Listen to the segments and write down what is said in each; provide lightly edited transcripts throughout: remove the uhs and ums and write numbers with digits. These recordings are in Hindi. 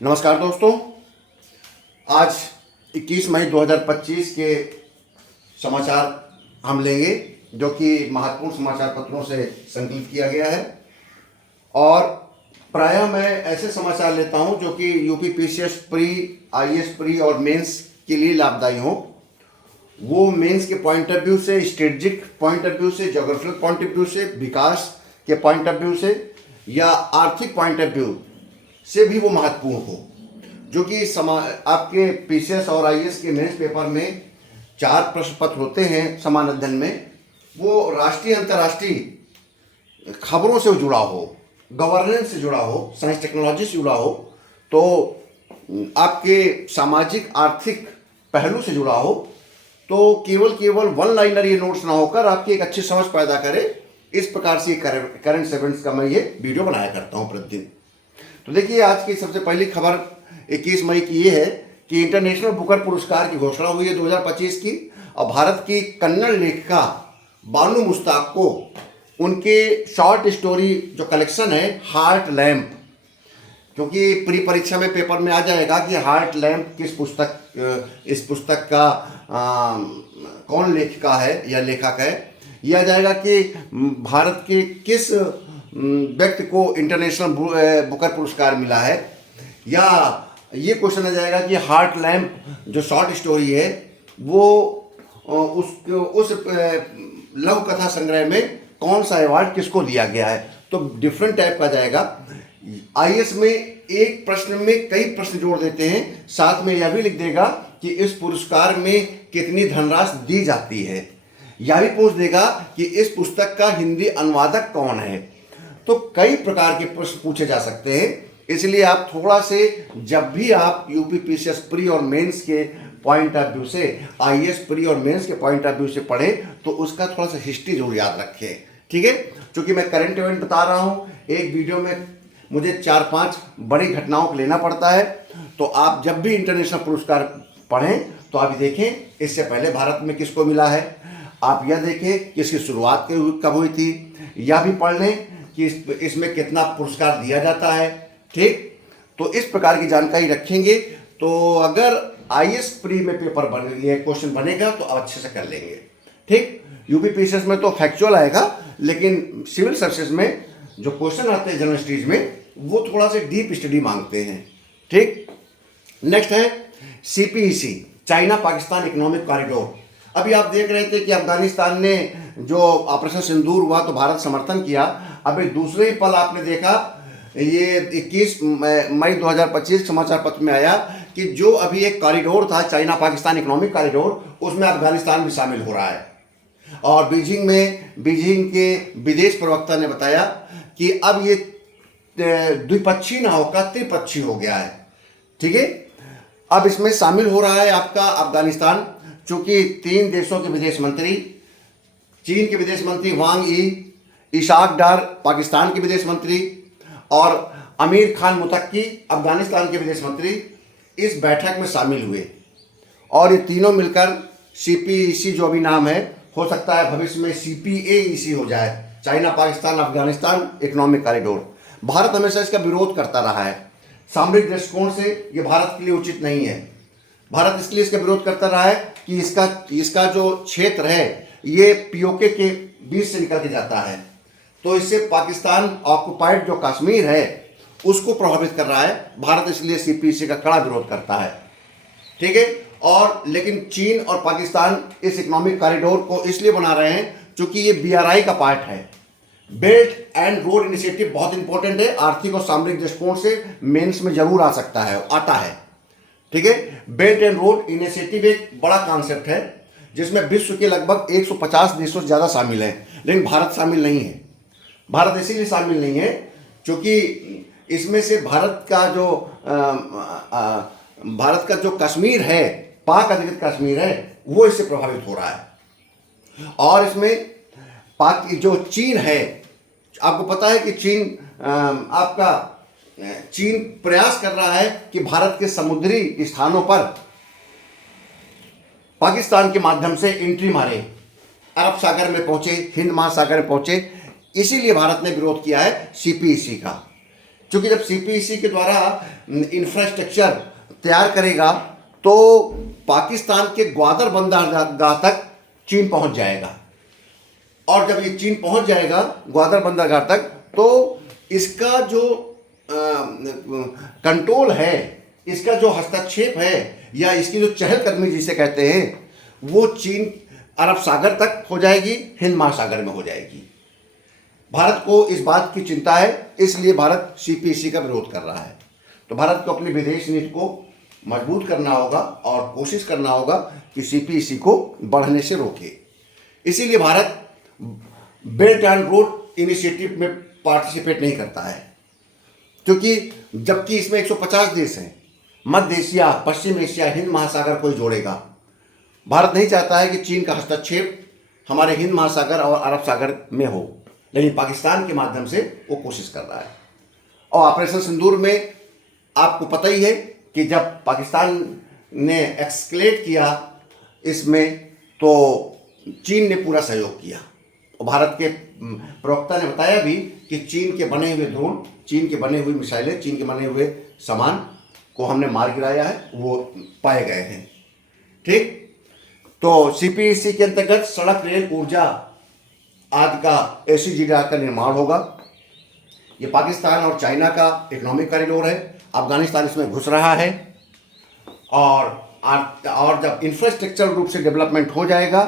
नमस्कार दोस्तों। आज 21 मई 2025 के समाचार हम लेंगे, जो कि महत्वपूर्ण समाचार पत्रों से संकलित किया गया है। और प्रायः मैं ऐसे समाचार लेता हूं जो कि UP PCS pre, IAS pre और मेंस के लिए लाभदायी हों। वो मेंस के पॉइंट ऑफ व्यू से, स्ट्रेटजिक पॉइंट ऑफ व्यू से, ज्योग्राफिकल पॉइंट ऑफ व्यू से, विकास के पॉइंट ऑफ व्यू से या आर्थिक पॉइंट ऑफ व्यू से भी वो महत्वपूर्ण हो। जो कि आपके पीसीएस और आईएएस के मेंस पेपर में 4 प्रश्न पत्र होते हैं समान अध्ययन में, वो राष्ट्रीय अंतर्राष्ट्रीय खबरों से जुड़ा हो, गवर्नेंस से जुड़ा हो, साइंस टेक्नोलॉजी से जुड़ा हो, तो आपके सामाजिक आर्थिक पहलू से जुड़ा हो, तो केवल वन लाइनर ये नोट्स ना होकर आपकी एक अच्छी समझ पैदा करे। इस प्रकार से करंट इवेंट्स का मैं ये वीडियो बनाया करता हूँ प्रतिदिन। तो देखिए, आज की सबसे पहली खबर 21 मई की ये है कि इंटरनेशनल बुकर पुरस्कार की घोषणा हुई है 2025 की। और भारत की कन्नड़ लेखिका बानू मुश्ताक को उनके शॉर्ट स्टोरी जो कलेक्शन है हार्ट लैम्प, क्योंकि प्री परीक्षा में पेपर में आ जाएगा कि हार्ट लैम्प किस पुस्तक, इस पुस्तक का कौन लेखिका है या लेखक है, यह आ जाएगा कि भारत के किस व्यक्ति को इंटरनेशनल बुकर पुरस्कार मिला है, या ये क्वेश्चन आ जाएगा कि हार्ट लैम्प जो शॉर्ट स्टोरी है वो उस लघु कथा संग्रह में कौन सा अवार्ड किसको दिया गया है। तो डिफरेंट टाइप का जाएगा। आईएएस में एक प्रश्न में कई प्रश्न जोड़ देते हैं, साथ में यह भी लिख देगा कि इस पुरस्कार में कितनी धनराशि दी जाती है। यह भी पूछ देगा कि इस पुस्तक का हिंदी अनुवादक कौन है। तो कई प्रकार के प्रश्न पूछे जा सकते हैं, इसलिए आप थोड़ा से जब भी आप यूपी पीसीएस प्री और मेंस के पॉइंट ऑफ व्यू से, आईएएस प्री और मेंस के पॉइंट ऑफ व्यू से पढ़ें, तो उसका थोड़ा सा हिस्ट्री जरूर याद रखें। ठीक है, क्योंकि मैं करंट इवेंट बता रहा हूँ, एक वीडियो में मुझे 4-5 बड़ी घटनाओं को लेना पड़ता है। तो आप जब भी इंटरनेशनल पुरस्कार पढ़ें तो आप देखें इससे पहले भारत में किसको मिला है, आप यह देखें कि इसकी शुरुआत कब हुई थी, यह भी पढ़ लें कि इसमें कितना पुरस्कार दिया जाता है। ठीक, तो इस प्रकार की जानकारी रखेंगे तो अगर आईएएस प्री में पेपर ये क्वेश्चन बनेगा तो आप अच्छे से कर लेंगे। ठीक, यूपी पीसीएस में तो फैक्चुअल आएगा, लेकिन सिविल सर्विसेज में जो क्वेश्चन आते हैं जनरल स्टडीज में, वो थोड़ा सा डीप स्टडी मांगते हैं। ठीक, नेक्स्ट है CPEC, China Pakistan economic corridor. अभी आप देख रहे थे कि अफगानिस्तान ने जो ऑपरेशन सिंदूर हुआ तो भारत समर्थन किया। अभी दूसरे ही पल आपने देखा, ये 21 मई 2025 समाचार पत्र में आया कि जो अभी एक कॉरिडोर था चाइना पाकिस्तान इकोनॉमिक कॉरिडोर, उसमें अफगानिस्तान भी शामिल हो रहा है। और बीजिंग के विदेश प्रवक्ता ने बताया कि अब ये द्विपक्षीय ना होकर त्रिपक्षीय हो गया है। ठीक है, अब इसमें शामिल हो रहा है आपका अफगानिस्तान, चूंकि 3 देशों के विदेश मंत्री, चीन के विदेश मंत्री वांग यी, इशाक डार पाकिस्तान के विदेश मंत्री और अमीर खान मुतक्की अफगानिस्तान के विदेश मंत्री इस बैठक में शामिल हुए। और ये तीनों मिलकर सीपीईसी जो अभी नाम है, हो सकता है भविष्य में सीपीएईसी हो जाए, China Pakistan Afghanistan economic corridor. Bharat हमेशा इसका विरोध करता रहा है। सामरिक दृष्टिकोण से ये भारत के लिए उचित नहीं है। भारत इसलिए इसका विरोध करता रहा है कि इसका जो क्षेत्र है ये पीओके के बीच से निकल के जाता है, तो इससे पाकिस्तान ऑक्युपाइड जो कश्मीर है उसको प्रभावित कर रहा है। भारत इसलिए सीपीईसी का कड़ा विरोध करता है। ठीक है, और लेकिन चीन और पाकिस्तान इस इकोनॉमिक कॉरिडोर को इसलिए बना रहे हैं क्योंकि ये बीआरआई का पार्ट है। बेल्ट एंड रोड इनिशिएटिव बहुत इंपॉर्टेंट है, आर्थिक और सामरिक दृष्टिकोण से मेंस में जरूर आ सकता है, आता है। ठीक है, बेल्ट एंड रोड इनिशिएटिव एक बड़ा कॉन्सेप्ट है जिसमें विश्व के लगभग 150 देशों से ज़्यादा शामिल हैं, लेकिन भारत शामिल नहीं है। भारत इसीलिए शामिल नहीं है क्योंकि इसमें से भारत का जो कश्मीर है, पाक अधिकृत कश्मीर है, वो इससे प्रभावित हो रहा है। और इसमें पाक जो चीन है, आपको पता है कि चीन प्रयास कर रहा है कि भारत के समुद्री स्थानों पर पाकिस्तान के माध्यम से एंट्री मारे, अरब सागर में पहुंचे, हिंद महासागर में पहुंचे। इसीलिए भारत ने विरोध किया है सीपीईसी का। क्योंकि जब सीपीईसी के द्वारा इंफ्रास्ट्रक्चर तैयार करेगा तो पाकिस्तान के ग्वादर बंदरगाह तक चीन पहुंच जाएगा, और जब ये चीन पहुंच जाएगा ग्वादर बंदरगाह तक, तो इसका जो कंट्रोल है, इसका जो हस्तक्षेप है, या इसकी जो चहलकदमी जिसे कहते हैं, वो चीन अरब सागर तक हो जाएगी, हिंद महासागर में हो जाएगी। भारत को इस बात की चिंता है, इसलिए भारत सीपीईसी का विरोध कर रहा है। तो भारत को अपनी विदेश नीति को मजबूत करना होगा और कोशिश करना होगा कि सीपीईसी को बढ़ने से रोके। इसीलिए Bharat belt and road initiative में पार्टिसिपेट नहीं करता है, क्योंकि जबकि इसमें 150 देश हैं, मध्य एशिया, पश्चिम एशिया, हिंद महासागर को जोड़ेगा। भारत नहीं चाहता है कि चीन का हस्तक्षेप हमारे हिंद महासागर और अरब सागर में हो, लेकिन पाकिस्तान के माध्यम से वो कोशिश कर रहा है। और ऑपरेशन सिंदूर में आपको पता ही है कि जब पाकिस्तान ने एक्सक्लेट किया इसमें, तो चीन ने पूरा सहयोग किया। और भारत के प्रवक्ता ने बताया भी कि चीन के बने हुए ड्रोन, चीन के बने हुए मिसाइलें, चीन के बने हुए सामान को हमने मार गिराया है, वो पाए गए हैं। ठीक, तो सीपीईसी के अंतर्गत सड़क, रेल, ऊर्जा आदि का एसईजेड का निर्माण होगा। ये पाकिस्तान और चाइना का इकोनॉमिक कॉरिडोर है। अफगानिस्तान इसमें घुस रहा है, और जब इंफ्रास्ट्रक्चर रूप से डेवलपमेंट हो जाएगा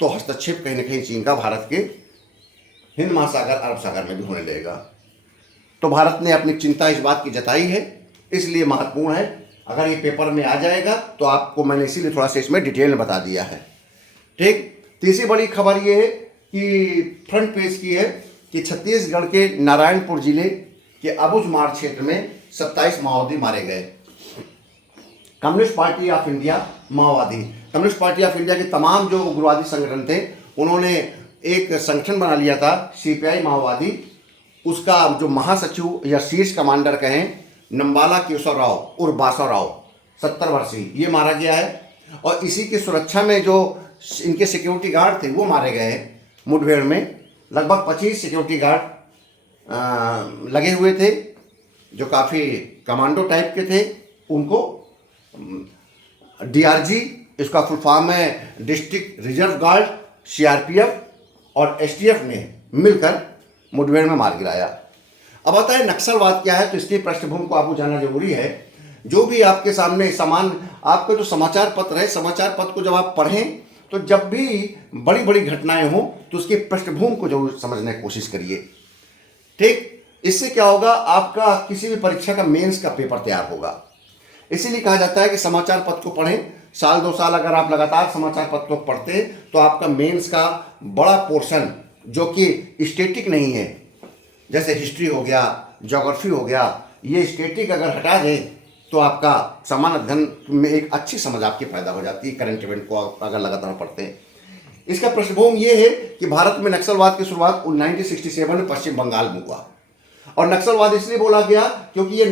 तो हस्तक्षेप कहीं ना कहीं चीन का भारत के हिंद महासागर, अरब सागर में भी होने लगेगा। तो भारत ने अपनी चिंता इस बात की जताई है, इसलिए महत्वपूर्ण है। अगर ये पेपर में आ जाएगा तो आपको मैंने इसीलिए थोड़ा सा इसमें डिटेल में बता दिया है। ठीक, तीसरी बड़ी खबर ये है कि फ्रंट पेज की है कि छत्तीसगढ़ के नारायणपुर जिले के अबुझमाड़ क्षेत्र में 27 माओवादी मारे गए। कम्युनिस्ट पार्टी ऑफ इंडिया माओवादी, कम्युनिस्ट पार्टी ऑफ इंडिया के तमाम जो उग्रवादी संगठन थे, उन्होंने एक संगठन बना लिया था सीपीआई माओवादी। उसका जो महासचिव या शीर्ष कमांडर कहें, नंबाला केशव राव उर्फ बासव राव, 70 वर्षीय, ये मारा गया है। और इसी की सुरक्षा में जो इनके सिक्योरिटी गार्ड थे वो मारे गए हैं। मुठभेड़ में लगभग 25 सिक्योरिटी गार्ड लगे हुए थे, जो काफ़ी कमांडो टाइप के थे। उनको डीआरजी, इसका फुल फॉर्म है डिस्ट्रिक्ट रिजर्व गार्ड, सीआरपीएफ और एसटीएफ ने मिलकर मुठभेड़ में मार गिराया। अब आता है नक्सलवाद क्या है, तो इसकी पृष्ठभूमि को आपको जानना जरूरी है। जो भी आपके सामने आपका जो समाचार पत्र है, समाचार पत्र को जब आप पढ़ें तो जब भी बड़ी बड़ी घटनाएं हों तो उसकी पृष्ठभूमि को जरूर समझने की कोशिश करिए। ठीक, इससे क्या होगा, आपका किसी भी परीक्षा का मेंस का पेपर तैयार होगा। इसीलिए कहा जाता है कि समाचार पत्र को पढ़ें। साल 2 साल अगर आप लगातार समाचार पत्र को पढ़ते हैं तो आपका मेंस का बड़ा पोर्शन जो कि स्टैटिक नहीं है, जैसे हिस्ट्री हो गया, ज्योग्राफी हो गया, ये स्टैटिक अगर हटा दें तो आपका सामान्य अध्ययन में एक अच्छी समझ आपकी पैदा हो जाती है, करंट इवेंट को अगर लगातार पढ़ते हैं। इसका पृष्ठभूमि ये है कि भारत में नक्सलवाद की शुरुआत 1967 में पश्चिम बंगाल में हुआ। और नक्सलवाद इसलिए बोला गया क्योंकि ये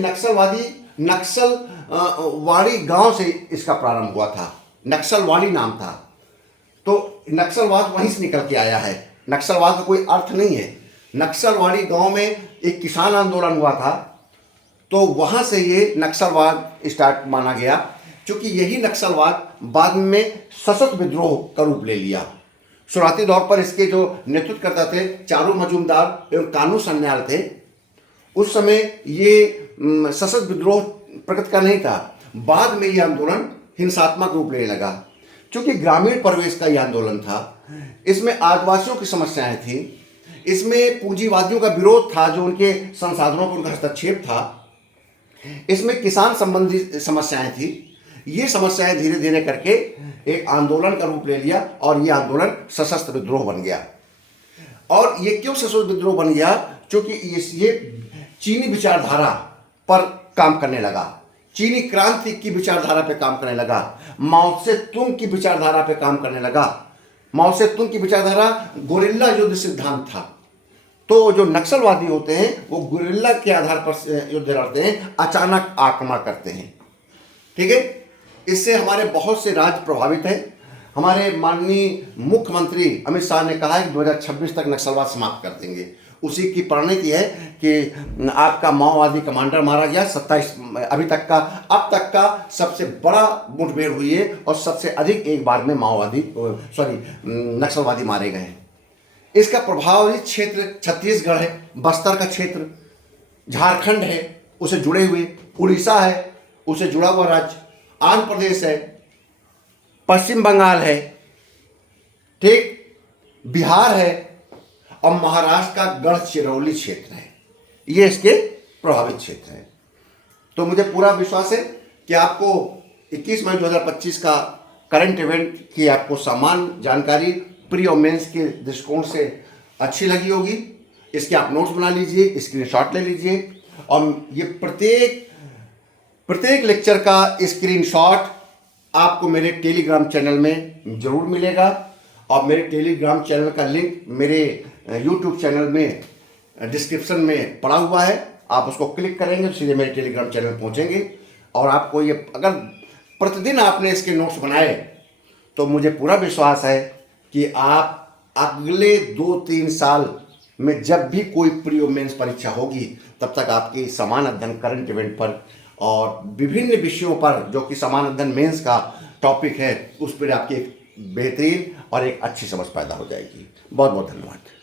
नक्सलवाड़ी गांव से इसका प्रारंभ हुआ था। नक्सलवाड़ी नाम था, तो नक्सलवाद वहीं से निकल के आया है। नक्सलवाद का कोई अर्थ नहीं है। नक्सलवाड़ी गांव में एक किसान आंदोलन हुआ था, तो वहां से ये नक्सलवाद स्टार्ट माना गया, क्योंकि यही नक्सलवाद बाद में सशस्त्र विद्रोह का रूप ले लिया। शुरुआती दौर पर इसके जो नेतृत्व करता थे चारू मजूमदार एवं कानू सन्याल थे। उस समय ये सशस्त्र विद्रोह प्रकट का नहीं था। बाद में ये आंदोलन हिंसात्मक रूप लेने लगा, क्योंकि ग्रामीण परिवेश का ये आंदोलन था। इसमें आदिवासियों की समस्याएं थी, इसमें पूंजीवादियों का विरोध था, जो उनके संसाधनों पर उनका हस्तक्षेप था। इसमें किसान संबंधी समस्याएं थी। ये समस्याएं धीरे धीरे करके एक आंदोलन का रूप ले लिया और ये आंदोलन सशस्त्र विद्रोह बन गया। और ये क्यों सशस्त्र विद्रोह बन गया? क्योंकि ये चीनी विचारधारा पर काम करने लगा, चीनी क्रांति की विचारधारा पे काम करने लगा, माओ से तुंग की विचारधारा पे काम करने लगा। माओ से तुंग की विचारधारा गोरिल्ला युद्ध सिद्धांत था। तो जो नक्सलवादी होते हैं वो गुरिल्ला के आधार पर युद्ध लड़ते हैं, अचानक आक्रमण करते हैं। ठीक है, इससे हमारे बहुत से राज्य प्रभावित हैं। हमारे माननीय मुख्यमंत्री अमित शाह ने कहा है कि 2026 तक नक्सलवाद समाप्त कर देंगे। उसी की परिणति है कि आपका माओवादी कमांडर मारा गया। 27 अभी तक का, अब तक का सबसे बड़ा मुठभेड़ हुई है और सबसे अधिक एक बार में नक्सलवादी मारे गए हैं। इसका प्रभावी क्षेत्र छत्तीसगढ़ है, बस्तर का क्षेत्र, झारखंड है उसे जुड़े हुए, उड़ीसा है उसे जुड़ा हुआ राज्य, आंध्र प्रदेश है, पश्चिम बंगाल है, ठीक, बिहार है और महाराष्ट्र का गढ़चिरौली क्षेत्र है। ये इसके प्रभावित क्षेत्र है। तो मुझे पूरा विश्वास है कि आपको 21 मई 2025 का करंट इवेंट की आपको सामान्य जानकारी प्री और मेंस के दृष्टिकोण से अच्छी लगी होगी। इसके आप नोट्स बना लीजिए, स्क्रीनशॉट ले लीजिए और ये प्रत्येक लेक्चर का स्क्रीनशॉट आपको मेरे टेलीग्राम चैनल में जरूर मिलेगा और मेरे टेलीग्राम चैनल का लिंक मेरे यूट्यूब चैनल में डिस्क्रिप्शन में पड़ा हुआ है। आप उसको क्लिक करेंगे तो सीधे मेरे टेलीग्राम चैनल पहुंचेंगे और आपको ये, अगर प्रतिदिन आपने इसके नोट्स बनाए तो मुझे पूरा विश्वास है कि आप अगले 2-3 साल में जब भी कोई प्री और मेंस परीक्षा होगी तब तक आपकी समान अध्ययन करंट इवेंट पर और विभिन्न विषयों पर जो कि समान अध्ययन मेंस का टॉपिक है उस पर आपकी एक बेहतरीन और एक अच्छी समझ पैदा हो जाएगी। बहुत बहुत धन्यवाद।